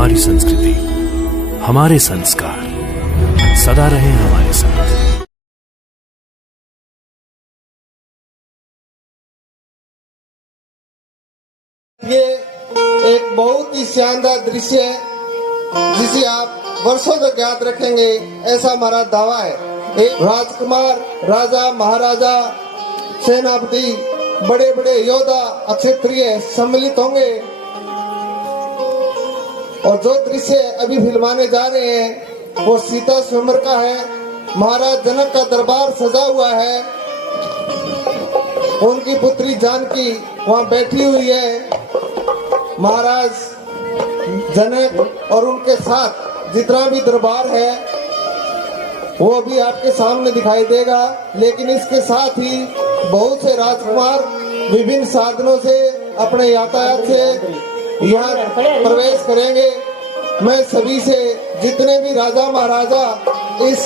हमारी संस्कृति, हमारे संस्कार सदा रहे हमारे साथ। ये एक बहुत ही शानदार दृश्य है जिसे आप वर्षों तक याद रखेंगे, ऐसा हमारा दावा है। एक राजकुमार, राजा, महाराजा, सेनापति, बड़े बड़े योद्धा, क्षत्रिय सम्मिलित होंगे और जो दृश्य अभी फिल्माने जा रहे हैं वो सीता स्वयंवर का है। महाराज जनक का दरबार सजा हुआ है, उनकी पुत्री जानकी वहां बैठी हुई है। महाराज जनक और उनके साथ जितना भी दरबार है वो भी आपके सामने दिखाई देगा। लेकिन इसके साथ ही बहुत से राजकुमार विभिन्न साधनों से, अपने यातायात से यहाँ प्रवेश करेंगे। मैं सभी से, जितने भी राजा महाराजा इस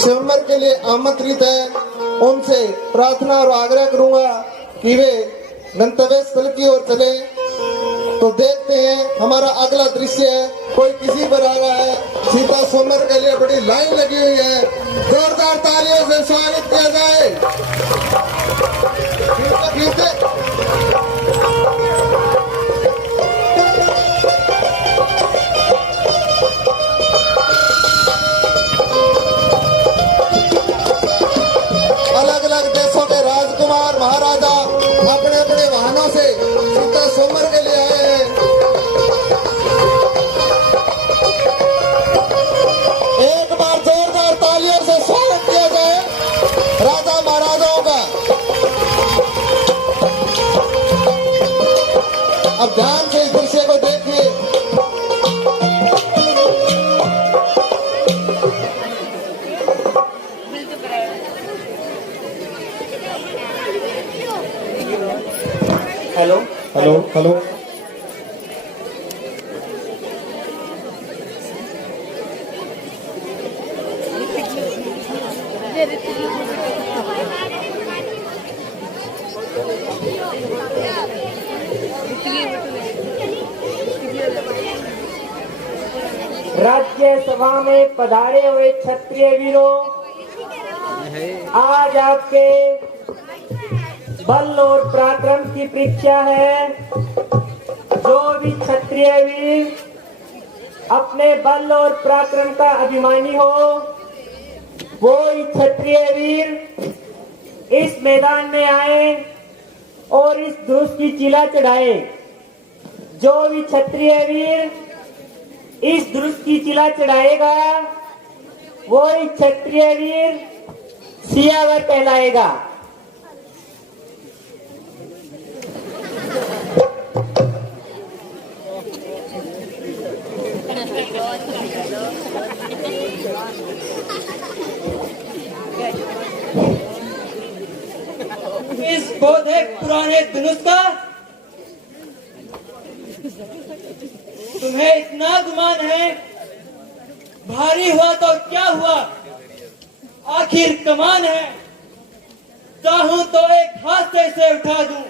स्वयंवर के लिए आमंत्रित है, उनसे प्रार्थना और आग्रह करूंगा कि वे गंतव्य स्थल की ओर चले। तो देखते हैं हमारा अगला दृश्य है, कोई किसी पर आ रहा है। सीता स्वयंवर के लिए बड़ी लाइन लगी हुई है, जोरदार तालियों से स्वागत किया जाए। अलग अलग देशों के राजकुमार, महाराजा अपने अपने वाहनों से सीता स्वयंवर के लिए आए हैं। एक बार जोरदार तालियों से स्वागत किया जाए राजा महाराजाओं का। अब ध्यान से इस दृश्य को देखिए। Hello hello hello. राज्यसभा में पधारे हुए क्षत्रिय वीरों, आज आपके बल और पराक्रम की परीक्षा है। जो भी क्षत्रिय वीर अपने बल और पराक्रम का अभिमानी हो, वो ही क्षत्रिय वीर इस मैदान में आए और इस धनुष की चिला चढ़ाए। जो भी क्षत्रिय वीर इस धनुष की चिला चढ़ाएगा, वो ही क्षत्रिय वीर सियावर कहलाएगा। इस बोधक पुराने धनुष का तुम्हें इतना गुमान है? भारी हुआ तो क्या हुआ, आखिर कमान है। चाहूं तो एक हाथ से इसे उठा दूं,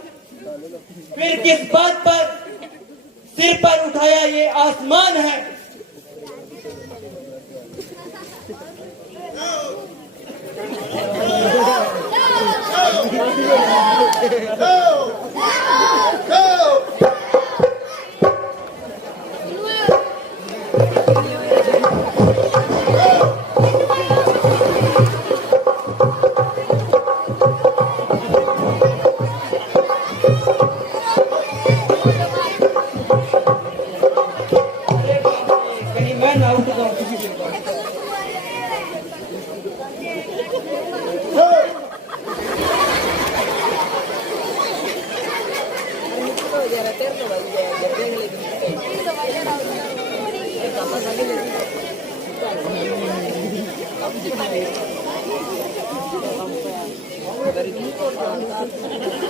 फिर किस बात पर सिर पर उठाया ये आसमान है।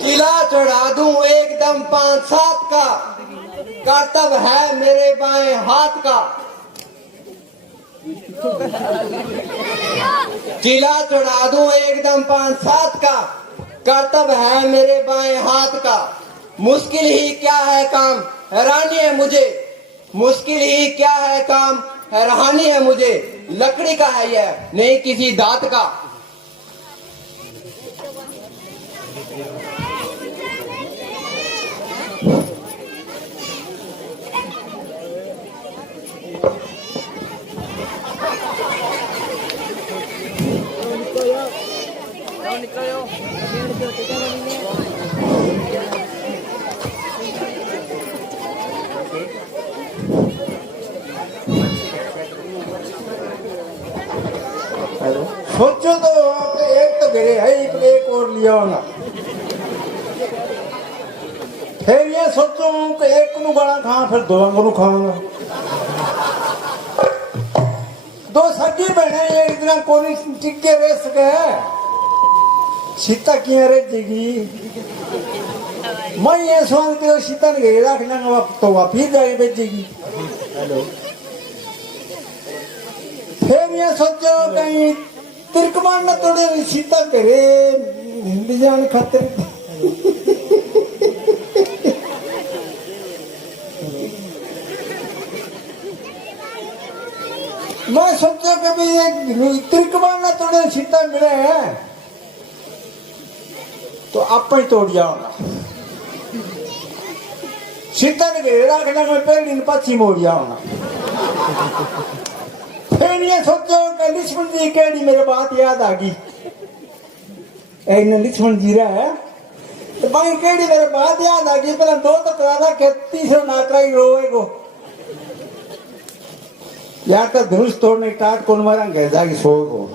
किला चढ़ा दूं एकदम 5-7 का, कर्तव्य है मेरे बाएं हाथ का। किला चढ़ा दूं एकदम 5-7 का, कर्तव्य है मेरे बाएं हाथ का। मुश्किल ही क्या है काम, हैरानी है मुझे मुश्किल ही क्या है काम, हैरानी है मुझे, लकड़ी का है यह, नहीं किसी दांत का। सोचो तो वहाँ पे एक तो गिरे है, एक और लिया होगा। फिर ये सोचो कि एक को गाना खा, फिर दो को खाऊंगा। दो सगी बहने ये इतना कोनी टिके रह सके, सीता किया रह जाएगी। मैं ये सोच के सीता ने घेरे रखना तो वापिस जाए बेचेगी। फिर ये सोचो कहीं तिरकमान न तोड़े सीता करे हिंदी जान खातिर। मैं सोचो कभी एक तिरकमान न तोड़े सीता मिले हैं तो आप ही तोड़ जाओगा। सीता ने घेरे रखना मैं पहले पाछी मोड़ जाऊंगा। फिर ये सोचो कि लक्ष्मण जी केड़ी मेरे बात याद आ गई। लक्ष्मण जी रहा है तो भाई केड़ी मेरे बात याद आ गई। पहले दो तो करा के तीसरा नाकरा ही रोएगो यार तो धनुष तोड़ने टाट कौन मारा गए जागी सोएगो।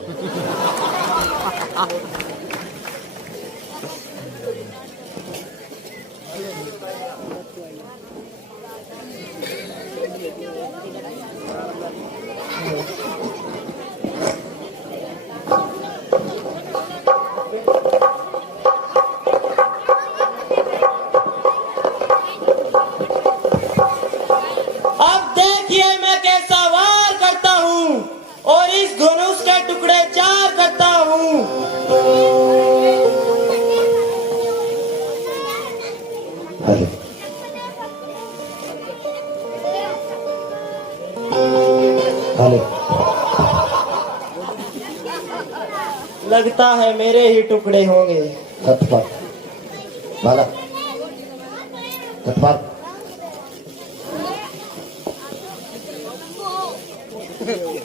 और इस धनुष के टुकड़े चार करता हूँ। लगता है मेरे ही टुकड़े होंगे।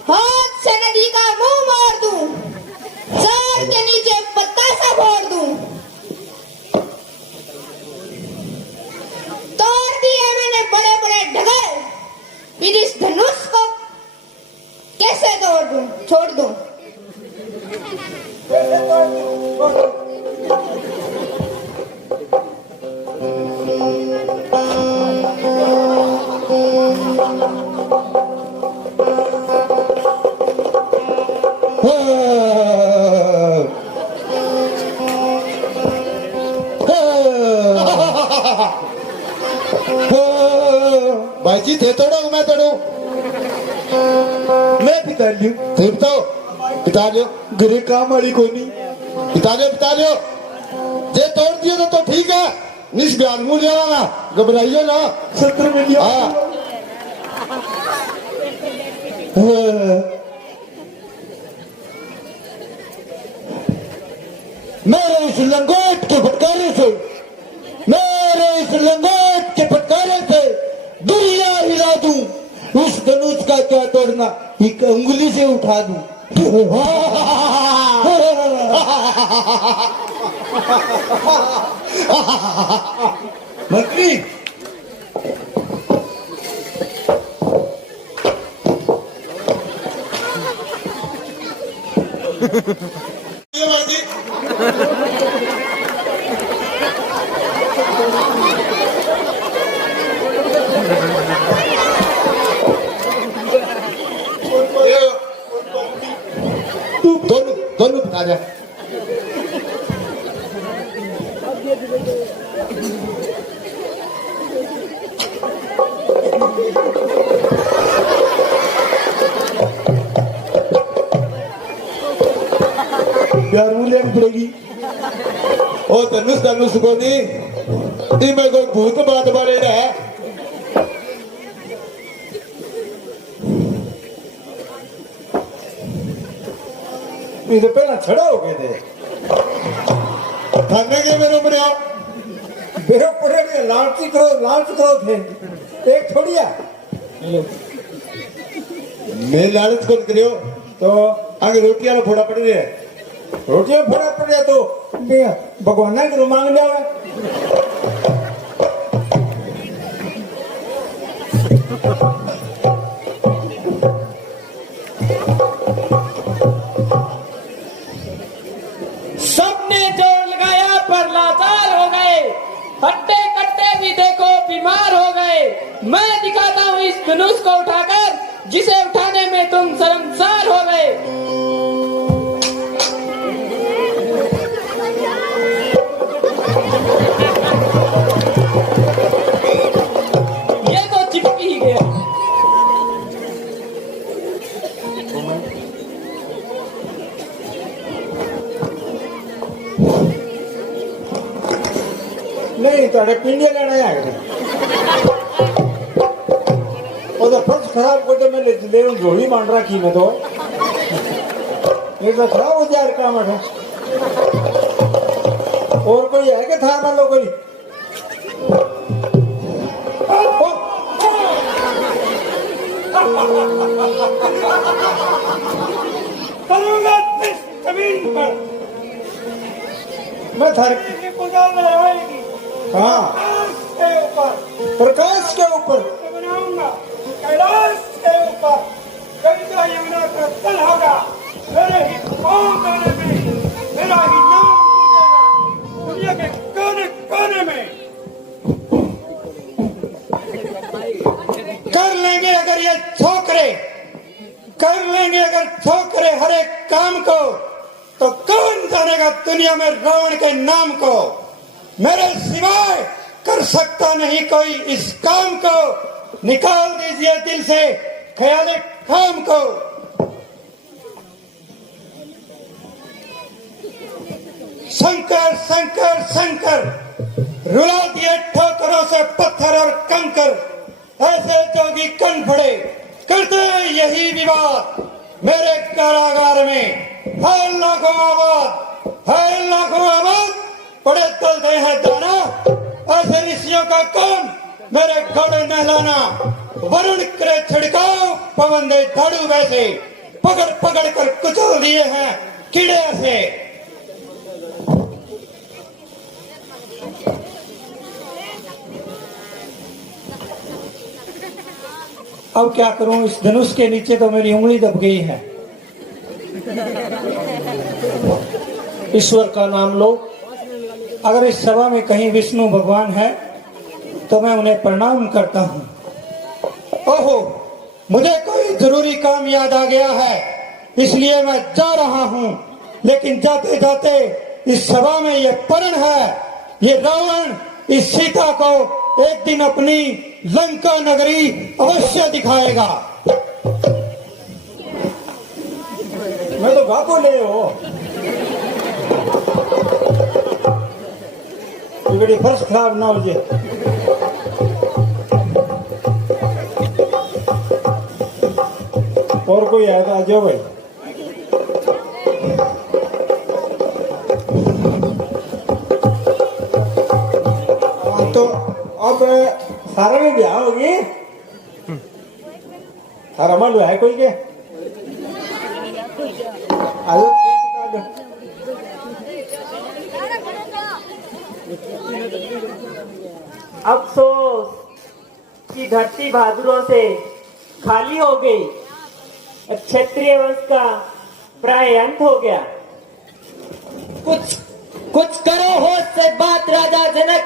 हाथ से नदी का मुंह मार दूं, सर के नीचे पत्ता सा फोड़ दूं। तोड़ दिए मैंने बड़े बड़े ढगर, फिर इस धनुष को कैसे तोड़ दूं, छोड़ दूं। भाई जी थे तोड़ो मैं तोड़ू। मैं पिता लियो थे बताओ पिता लियो घरे काम वाली कोई नहीं। पिता लियो जे तोड़ दिए तो ठीक है, निस बयान मुँह लिया ना घबराइए ना। 70 मिलियन मेरे इस लंगोट के फटकारे से, मेरे इस लंगोट के फटकारे से दुनिया हिला दूं। उस धनुष का क्या तोड़ना, एक उंगली से उठा दूं। मंत्री दोनों बता जा। प्यार मुझे पड़ेगी। ओ धनुष को नहीं, इनमें कोई भूत बात बारे है। इसे पहला छड़ा हो गए थे थाने के मेरे ऊपर आओ बेरो पड़े लालच करो थे एक थोड़ी है मैं लालच कौन करियो तो आगे रोटियां में फोड़ा पड़ रही है रोटियां फड़ा पड़े तो भगवान के मांग लिया सबने जोर लगाया पर लाचार हो गए, हट्टे कट्टे भी देखो बीमार हो गए। मैं दिखाता हूँ इस धनुष को उठाकर, जिसे उठाने में तुम शर्मसार हो गए। ये तो चिपक ही गया। नहीं तेरे पिंडे लेना है और तो फर्स्ट खराब करते मैं ले झोली मान रखी मैं तो ये तो खराब हो जाए काम है और कोई है कि था मान लो कोई करूंगा जमीन पर मैं थार रहेगी हाँ के ऊपर प्रकाश के ऊपर बनाऊंगा कैलाश के ऊपर गंगा यमुना का तल होगा मेरे ही पाँव तले में मेरा ही नाम गूंजेगा दुनिया के कोने कोने में। कर लेंगे अगर ये छोकरे कर लेंगे अगर छोकरे हर एक काम को तो कौन जानेगा दुनिया में रावण के नाम को। मेरे सिवाय कर सकता नहीं कोई इस काम को, निकाल दीजिए दिल से ख्याल काम को। शंकर शंकर शंकर रुला दिए ठोकरों से पत्थर और कंकर, ऐसे जोगी कन पड़े करते यही विवाद मेरे कारागार में। है लाखों आबाद पड़े चलते हैं दाना, ऐसे ऋषियों का कौन मेरे घोड़े नहलाना। वरुण करे छिड़काओ पवन दे झाड़ू वैसे, पकड़ पकड़ कर कुचल दिए हैं कीड़े ऐसे। अब क्या करूं, इस धनुष के नीचे तो मेरी उंगली दब गई है। ईश्वर का नाम लो, अगर इस सभा में कहीं विष्णु भगवान है तो मैं उन्हें प्रणाम करता हूँ। ओहो, मुझे कोई जरूरी काम याद आ गया है, इसलिए मैं जा रहा हूँ। लेकिन जाते जाते इस सभा में ये प्रण है, ये रावण इस सीता को एक दिन अपनी लंका नगरी अवश्य दिखाएगा। मैं तो बापू ले हो बड़ी फर्श खराब ना हो जाए। और कोई है तो आ जाओ भाई। तो अब सारा में ब्याह होगी, सारा मालूम है कोई के अफसोस कि धरती बहादुरों से खाली हो गई, क्षत्रिय वंश का प्राय अंत हो गया। कुछ करो होश से बात राजा जनक,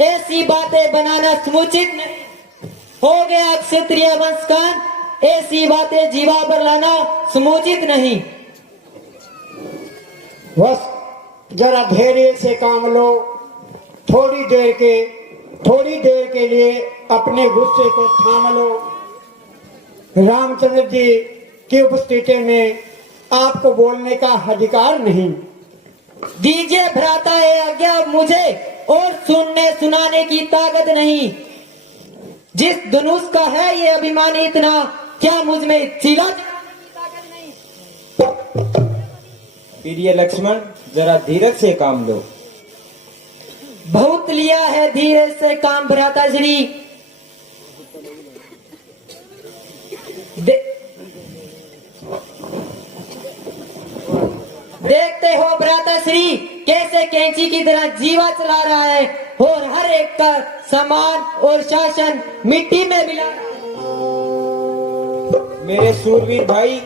ऐसी बातें बनाना समुचित नहीं। हो गया क्षत्रिय वंश का, ऐसी बातें जीवा पर लाना समुचित नहीं। बस जरा धैर्य से काम लो, थोड़ी देर के लिए अपने गुस्से को थाम लो। रामचंद्र जी की उपस्थिति में आपको बोलने का अधिकार नहीं। दीजिए भ्राता है आज्ञा मुझे, और सुनने सुनाने की ताकत नहीं। जिस धनुष का है ये अभिमान इतना, क्या मुझ में चिल्ला प्रिय लक्ष्मण, जरा धीरज से काम लो। बहुत लिया है धीरज से काम भ्राताश्री। देखते हो भ्राताश्री कैसे कैंची की तरह जीवा चला रहा है और हर एक का सामान और शासन मिट्टी में मिला। मेरे सूरवीर भाई,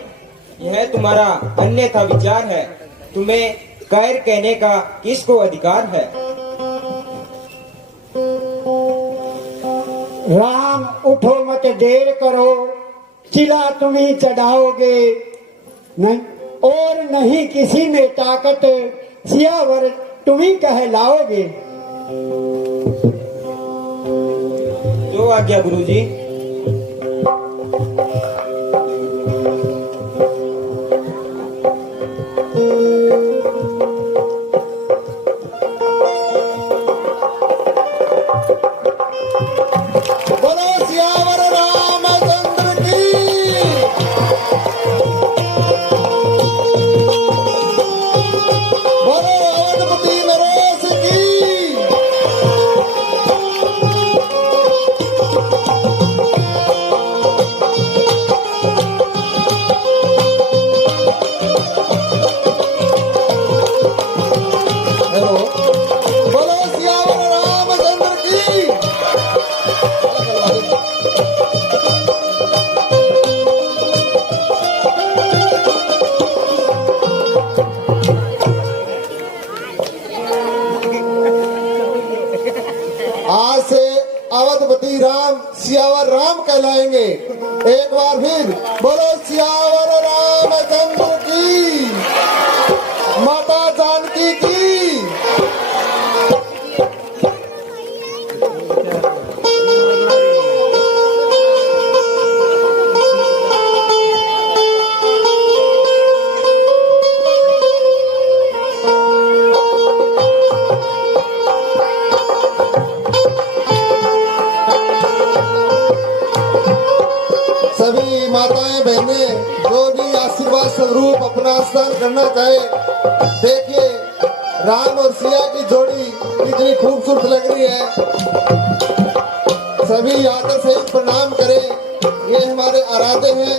यह तुम्हारा अन्यथा विचार है। तुम्हें कैर कहने का किसको अधिकार है? राम उठो मत देर करो, चिला तुम्हें चढ़ाओगे नहीं और नहीं किसी में ताकत, सियावर तुम्हें कहलाओगे। जो आज्ञा गुरुजी। बोलो सियावर रामचंद्र की। बोलो अवधपति नरेश की। हेलो, बोलो सियावर रामचंद्र की। आज से अवधपति राम सियावर राम कहलाएंगे। एक बार फिर बोलो सियावर रामचंद्र की, माता जानकी की। सभी माताएं बहनें जो भी आशीर्वाद स्वरूप अपना स्नान करना चाहे, देखिए राम और सिया की जोड़ी कितनी खूबसूरत लग रही है। सभी आदर से प्रणाम करें, ये हमारे आराध्य हैं।